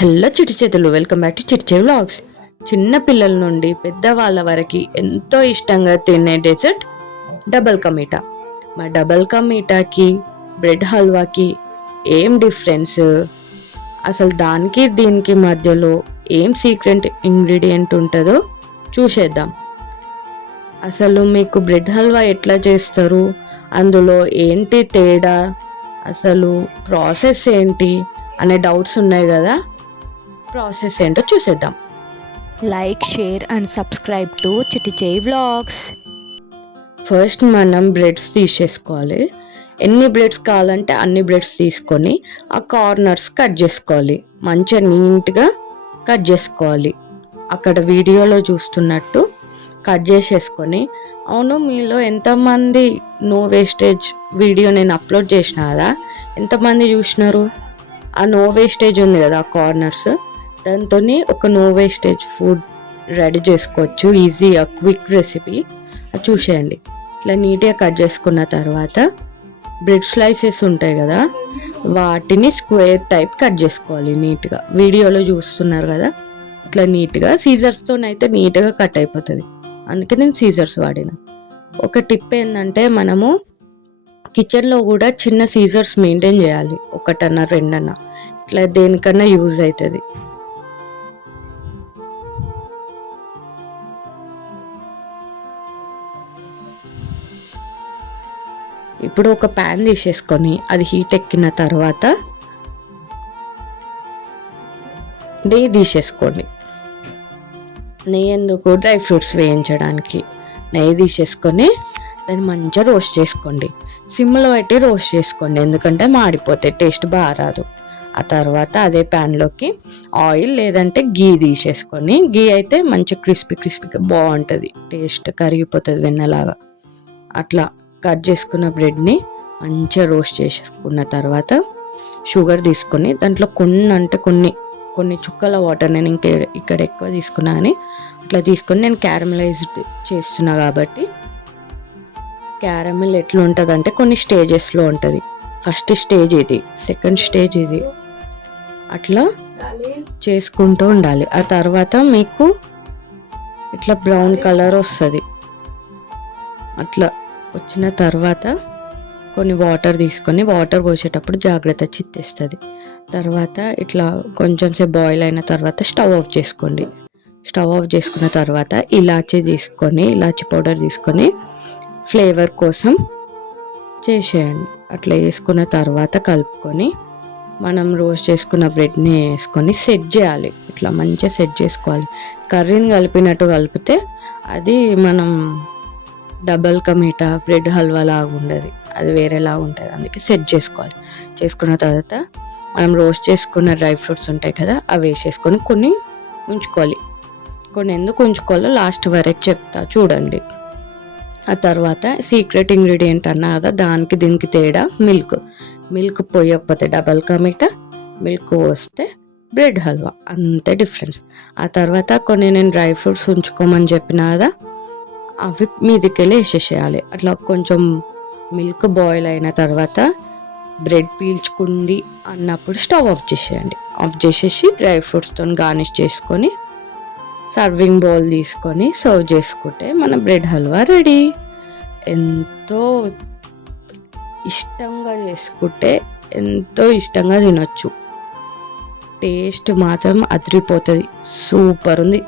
Hello Chiti Chetulu welcome back to చిటిచే vlogs. చిన్న పిల్లల నుండి పెద్దవాళ్ళ వరకు ఎంతో ఇష్టంగా తినే డెజర్ట్ డబల్ కమీటా. మా డబల్ కమీటాకి బ్రెడ్ హల్వాకి ఏం డిఫరెన్స్? అసలు దానికి దీనికి మధ్యలో ఏం సీక్రెట్ ఇంగ్రీడియంట్ ఉంటుందో చూసేద్దాం. అసలు మీకు బ్రెడ్ హల్వా ఎట్లా చేస్తారు? అందులో ఏంటి తేడా? అసలు ప్రాసెస్ ఏంటి? అనే డౌట్స్ ఉన్నాయి కదా? ప్రాసెస్ ఏంటో చూసేద్దాం. Like share and subscribe to Chiti చేయి వ్లాగ్స్. ఫస్ట్ మనం బ్రెడ్స్ తీసేసుకోవాలి. ఎన్ని బ్రెడ్స్ కావాలంటే అన్ని బ్రెడ్స్ తీసుకొని ఆ కార్నర్స్ కట్ చేసుకోవాలి. మంచిగా నీట్గా కట్ చేసుకోవాలి. అక్కడ వీడియోలో చూస్తున్నట్టు కట్ చేసేసుకొని. అవును మీలో ఎంతమంది నో వేస్టేజ్ వీడియో నేను అప్లోడ్ చేసిన కదా ఎంతమంది చూసినారు? ఆ నో వేస్టేజ్ ఉంది కదా ఆ కార్నర్స్. దాంతో ఒక నో వేస్టేజ్ ఫుడ్ రెడీ చేసుకోవచ్చు. ఈజీగా క్విక్ రెసిపీ. అది చూసేయండి. ఇట్లా నీట్గా కట్ చేసుకున్న తర్వాత బ్రెడ్ స్లైసెస్ ఉంటాయి కదా వాటిని స్క్వేర్ టైప్ కట్ చేసుకోవాలి నీట్గా. వీడియోలో చూస్తున్నారు కదా ఇట్లా నీట్గా సీజర్స్తోనైతే నీట్గా కట్ అయిపోతుంది. అందుకే నేను సీజర్స్ వాడిన. ఒక టిప్ ఏంటంటే మనము కిచెన్లో కూడా చిన్న సీజర్స్ మెయింటైన్ చేయాలి. ఒకటన్నా రెండన్నా. ఇట్లా దేనికన్నా యూజ్ అవుతుంది ఇప్పుడు ఒక ప్యాన్ తీసేసుకొని అది హీట్ ఎక్కిన తర్వాత నెయ్యి తీసేసుకోండి. నెయ్యి ఎందుకు? డ్రై ఫ్రూట్స్ వేయించడానికి. నెయ్యి తీసేసుకొని దాన్ని మంచిగా రోస్ట్ చేసుకోండి. సిమ్లో పెట్టి రోస్ట్ చేసుకోండి. ఎందుకంటే మాడిపోతే టేస్ట్ బాగా రాదు. ఆ తర్వాత అదే ప్యాన్లోకి ఆయిల్ లేదంటే గీ తీసేసుకొని గీ అయితే మంచి క్రిస్పీ క్రిస్పీగా బాగుంటుంది. టేస్ట్ కరిగిపోతుంది వెన్నలాగా. అట్లా కట్ చేసుకున్న బ్రెడ్ని మంచిగా రోస్ట్ చేసుకున్న తర్వాత షుగర్ తీసుకొని దాంట్లో కొన్ని అంటే కొన్ని కొన్ని చుక్కల వాటర్ నేను ఇంకే ఇక్కడ ఎక్కువ తీసుకున్నా కానీ అట్లా తీసుకొని నేను క్యారమలైజ్డ్ చేస్తున్నా కాబట్టి క్యారమెల్ ఎట్లా ఉంటుంది అంటే కొన్ని స్టేజెస్లో ఉంటుంది. ఫస్ట్ స్టేజ్ ఇది సెకండ్ స్టేజ్ ఇది. అట్లా చేసుకుంటూ ఉండాలి. ఆ తర్వాత మీకు ఇట్లా బ్రౌన్ కలర్ వస్తుంది. అట్లా వచ్చిన తర్వాత కొన్ని వాటర్ తీసుకొని వాటర్ పోసేటప్పుడు జాగ్రత్త చిత్తేస్తుంది. తర్వాత ఇట్లా కొంచెం సేపు బాయిల్ అయిన తర్వాత స్టవ్ ఆఫ్ చేసుకోండి. స్టవ్ ఆఫ్ చేసుకున్న తర్వాత ఇలాచీ తీసుకొని ఇలాచి పౌడర్ తీసుకొని ఫ్లేవర్ కోసం చేసేయండి. అట్లా వేసుకున్న తర్వాత కలుపుకొని మనం రోస్ట్ చేసుకున్న బ్రెడ్ని వేసుకొని సెట్ చేయాలి. ఇట్లా మంచిగా సెట్ చేసుకోవాలి. కర్రీని కలిపినట్టు కలిపితే అది మనం డబల్ కమీటా బ్రెడ్ హల్వా లాగా ఉండదు. అది వేరేలాగా ఉంటుంది. అందుకే సెట్ చేసుకోవాలి. చేసుకున్న తర్వాత మనం రోస్ట్ చేసుకున్న డ్రై ఫ్రూట్స్ ఉంటాయి కదా అవి వేసేసుకొని కొన్ని ఉంచుకోవాలి. కొన్ని ఎందుకు ఉంచుకోవాలో లాస్ట్ వరకు చెప్తా. చూడండి. ఆ తర్వాత సీక్రెట్ ఇంగ్రీడియంట్ అన్నా కదా దానికి దీనికి తేడా మిల్క్ మిల్క్ పోయకపోతే డబల్ కమీటా మిల్క్ పోస్తే బ్రెడ్ హల్వా. అంతే డిఫరెన్స్ ఆ తర్వాత కొన్ని నేను డ్రై ఫ్రూట్స్ ఉంచుకోమని చెప్పిన కదా అవి మీదకెళ్ళి వేసేసేయాలి. అట్లా కొంచెం మిల్క్ బాయిల్ అయిన తర్వాత బ్రెడ్ పీల్చుకుంది అన్నప్పుడు స్టవ్ ఆఫ్ చేసేయండి. ఆఫ్ చేసేసి డ్రై ఫ్రూట్స్తో గార్నిష్ చేసుకొని సర్వింగ్ బౌల్ తీసుకొని సర్వ్ చేసుకుంటే మన బ్రెడ్ హల్వా రెడీ ఎంతో ఇష్టంగా చేసుకుంటే ఎంతో ఇష్టంగా తినొచ్చు. టేస్ట్ మాత్రం అదిరిపోతుంది. సూపర్ ఉంది.